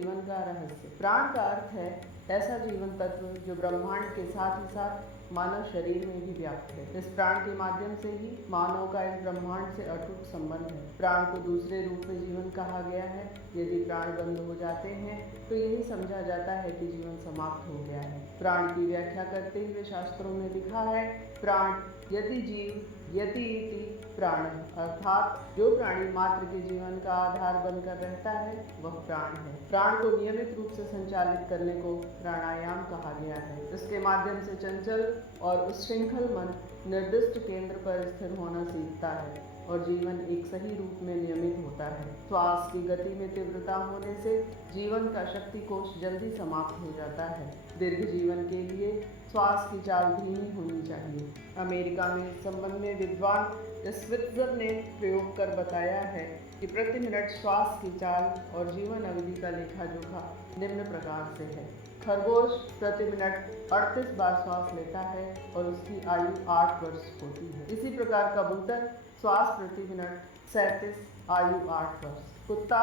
जीवन का रहस्य। प्राण का अर्थ है ऐसा जीवन तत्व जो ब्रह्मांड के साथ ही साथ मानव शरीर में भी व्याप्त है। इस प्राण के माध्यम से ही मानव का इस ब्रह्मांड से अटूट संबंध है। प्राण को दूसरे रूप में जीवन कहा गया है। यदि प्राण बंद हो जाते हैं तो यही समझा जाता है कि जीवन समाप्त हो गया है। प्राण की व्याख्या करते हुए शास्त्रों में लिखा है, प्राण यदि जीव यति इति प्राण, अर्थात जो प्राणी मात्र के जीवन का आधार बनकर रहता है वह प्राण है। प्राण को नियमित रूप से संचालित करने को प्राणायाम कहा गया है। इसके माध्यम से चंचल और उच्छृंखल मन निर्दिष्ट केंद्र पर स्थिर होना सीखता है और जीवन एक सही रूप में नियमित होता है। श्वास की गति में तीव्रता होने से जीवन का शक्ति कोश जल्दी समाप्त हो जाता है। दीर्घ जीवन के लिए श्वास की चाल धीमी होनी चाहिए। अमेरिका में इस संबंध में विद्वान स्वित्जर ने प्रयोग कर बताया है कि प्रति मिनट श्वास की चाल और जीवन अवधि का लेखा जोखा निम्न प्रकार से है। खरगोश प्रति मिनट 38 बार श्वास लेता है और उसकी आयु 8 वर्ष होती है। इसी प्रकार कबूतर श्वास प्रति मिनट 37, आयु 8 वर्ष। कुत्ता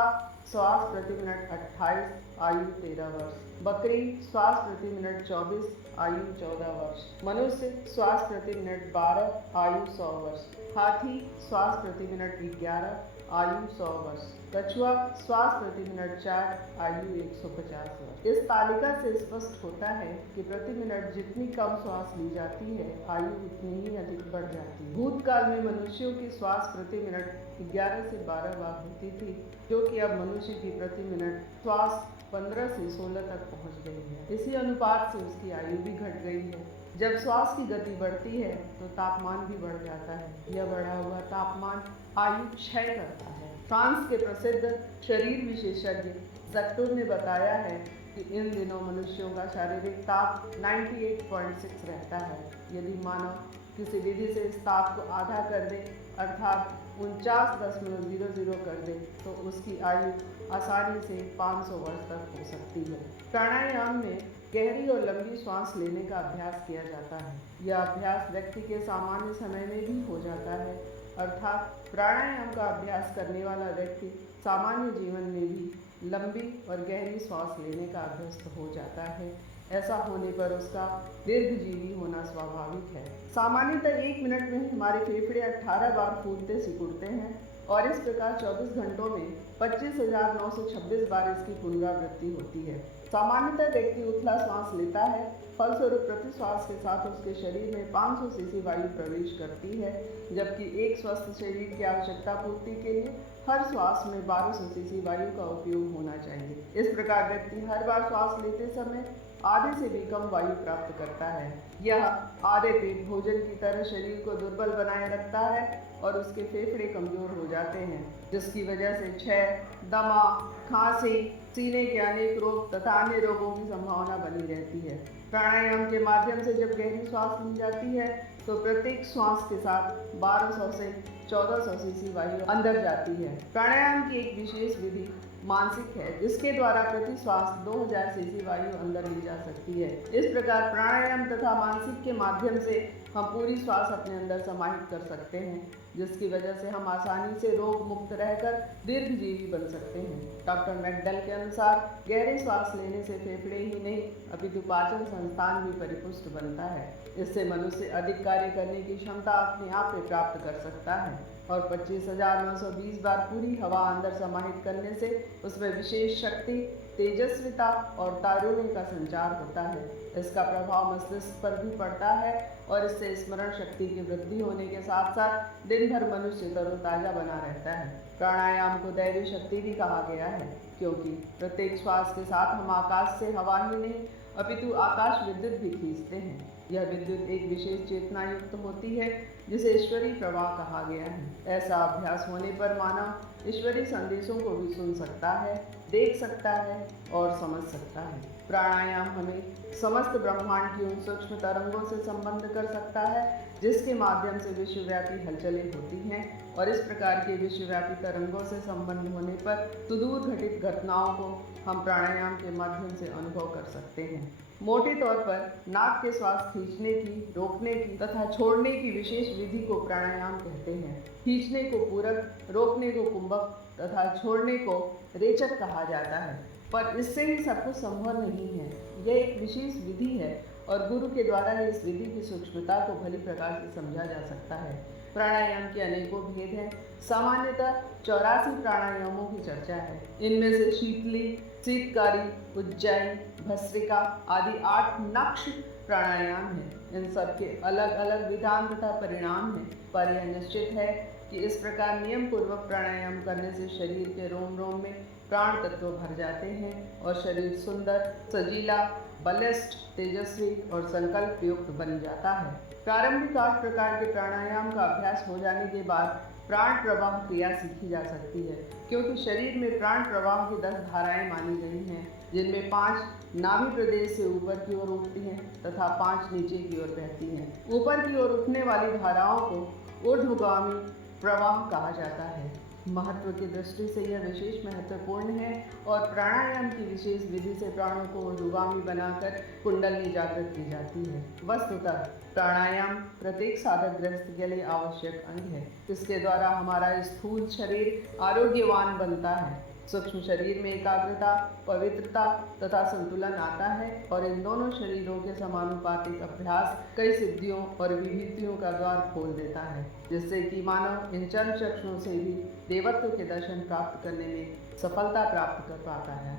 श्वास प्रति मिनट 28, आयु 13 वर्ष। बकरी श्वास प्रति मिनट 24, आयु 14 वर्ष। मनुष्य श्वास प्रति मिनट 12, आयु 100 वर्ष। हाथी श्वास प्रति मिनट 11, आयु 100 वर्ष। कछुआ श्वास प्रति मिनट 4, आयु 150 वर्ष। इस तालिका से स्पष्ट होता है कि प्रति मिनट जितनी कम श्वास ली जाती है, आयु उतनी ही अधिक बढ़ जाती है। भूतकाल में मनुष्यों की श्वास प्रति मिनट 11 से 12 बार होती थी, जो कि अब मनुष्य की प्रति मिनट श्वास 15 से 16 तक पहुंच गई है। इसी अनुपात से उसकी आयु भी घट गई है। जब श्वास की गति बढ़ती है तो तापमान भी बढ़ जाता है। यह बढ़ा हुआ तापमान आयु क्षय करता है। फ्रांस के प्रसिद्ध शरीर विशेषज्ञ जक्टुर ने बताया है कि इन दिनों मनुष्यों का शारीरिक ताप 98.6 रहता है। यदि मानव किसी विधि से इस ताप को आधा कर दे, अर्थात 49.00 कर दे, तो उसकी आयु आसानी से 500 वर्ष तक हो सकती है। प्राणायाम में गहरी और लंबी श्वास लेने का अभ्यास किया जाता है। यह अभ्यास व्यक्ति के सामान्य समय में भी हो जाता है, अर्थात प्राणायाम का अभ्यास करने वाला व्यक्ति सामान्य जीवन में भी लंबी और गहरी श्वास लेने का अभ्यस्त हो जाता है। ऐसा होने पर उसका दीर्घजीवी होना स्वाभाविक है। सामान्यतः 1 मिनट में हमारे फेफड़े 18 बार फूलते सिकुड़ते हैं और इस प्रकार 24 घंटों में 25,926 बार इसकी पुनरावृत्ति होती है। सामान्यतः व्यक्ति उथला श्वास लेता है, फलस्वरूप प्रति श्वास के साथ उसके शरीर में 500 सीसी वायु प्रवेश करती है, जबकि एक स्वस्थ शरीर की आवश्यकता पूर्ति के लिए हर श्वास में 1200 सीसी वायु का उपयोग होना चाहिए। इस प्रकार व्यक्ति हर बार श्वास लेते समय आधे से भी कम वायु प्राप्त करता है। यह आधे पेट भोजन की तरह शरीर को दुर्बल बनाए रखता है और उसके फेफड़े कमजोर हो जाते हैं, जिसकी वजह से क्षय, दमा, खांसी, सीने के अनेक रोग तथा अन्य रोगों की संभावना बनी रहती है। प्राणायाम के माध्यम से जब गहरी श्वास ली जाती है तो प्रत्येक श्वास के साथ 1200 से 1400 सीसी वायु अंदर जाती है। प्राणायाम की एक विशेष विधि मानसिक है, जिसके द्वारा प्रति श्वास 2000 सीसी वायु अंदर ली जा सकती है। इस प्रकार प्राणायाम तथा मानसिक के माध्यम से हम पूरी श्वास अपने अंदर समाहित कर सकते हैं, जिसकी वजह से हम आसानी से रोग मुक्त रहकर दीर्घजीवी बन सकते हैं। डॉक्टर मैकडल के अनुसार गहरे श्वास लेने से फेफड़े ही नहीं अपितु पाचन संस्थान भी परिपुष्ट बनता है। इससे मनुष्य अधिक कार्य करने की क्षमता अपने आप में प्राप्त कर सकता है और 25,920 बार पूरी हवा अंदर समाहित करने से उसमें विशेष शक्ति, तेजस्विता और तारुण्य का संचार होता है। इसका प्रभाव मस्तिष्क पर भी पड़ता है और इससे स्मरण शक्ति की वृद्धि होने के साथ साथ दिन भर मनुष्य तरोताजा बना रहता है। प्राणायाम को दैवी शक्ति भी कहा गया है, क्योंकि प्रत्येक श्वास के साथ हम आकाश से हवा ही नहीं अपितु आकाश विद्युत भी खींचते हैं। यह विद्युत एक विशेष चेतना युक्त होती है, जिसे ईश्वरीय प्रवाह कहा गया है। ऐसा अभ्यास होने पर मानव ईश्वरीय संदेशों को भी सुन सकता है, देख सकता है और समझ सकता है। प्राणायाम हमें समस्त ब्रह्मांड की उन सूक्ष्म तरंगों से संबंध कर सकता है, जिसके माध्यम से विश्वव्यापी हलचलें होती हैं और इस प्रकार के विश्वव्यापी तरंगों से संबंध होने पर सुदूर घटित घटनाओं को हम प्राणायाम के माध्यम से अनुभव कर सकते हैं। मोटे तौर पर नाक के श्वास खींचने की, रोकने की तथा छोड़ने की विशेष विधि को प्राणायाम कहते हैं। खींचने को पूरक, रोकने को कुंभक तथा छोड़ने को रेचक कहा जाता है। पर इससे ही सब कुछ संभव नहीं है। यह एक विशेष विधि है और गुरु के द्वारा ही इस विधि की सूक्ष्मता को भली प्रकार से समझा जा सकता है। प्राणायाम के अनेकों भेद हैं। सामान्यतः 84 प्राणायामों की चर्चा है। इनमें से शीतली, शीतकारी, उज्जैन, भस्त्रिका आदि 8 नक्ष प्राणायाम हैं। इन सब के अलग अलग विधान तथा परिणाम हैं, पर यह निश्चित है कि इस प्रकार नियम पूर्वक प्राणायाम करने से शरीर के रोम रोम में प्राण तत्व भर जाते हैं और शरीर सुंदर, सजीला, बलिष्ठ, तेजस्वी और संकल्प युक्त बन जाता है। प्रारंभिक 8 प्रकार के प्राणायाम का अभ्यास हो जाने के बाद प्राण प्रवाह क्रिया सीखी जा सकती है, क्योंकि शरीर में प्राण प्रवाह की 10 धाराएं मानी गई हैं, जिनमें 5 नाभि प्रदेश से ऊपर की ओर उठती हैं तथा 5 नीचे की ओर बहती हैं। ऊपर की ओर उठने वाली धाराओं को ऊर्ध्वगामी प्रवाह कहा जाता है। महत्व की दृष्टि से यह विशेष महत्वपूर्ण है और प्राणायाम की विशेष विधि से प्राणों को ऊर्ध्वगामी बनाकर कुंडली जागृत की जाती है। वस्तुतः प्राणायाम प्रत्येक साधक गृहस्थ के लिए आवश्यक अंग है। इसके द्वारा हमारा स्थूल शरीर आरोग्यवान बनता है, सूक्ष्म शरीर में एकाग्रता, पवित्रता तथा संतुलन आता है और इन दोनों शरीरों के समानुपातिक अभ्यास कई सिद्धियों और विभूतियों का द्वार खोल देता है, जिससे कि मानव इन चर्म चक्षुओं से भी देवत्व के दर्शन प्राप्त करने में सफलता प्राप्त कर पाता है।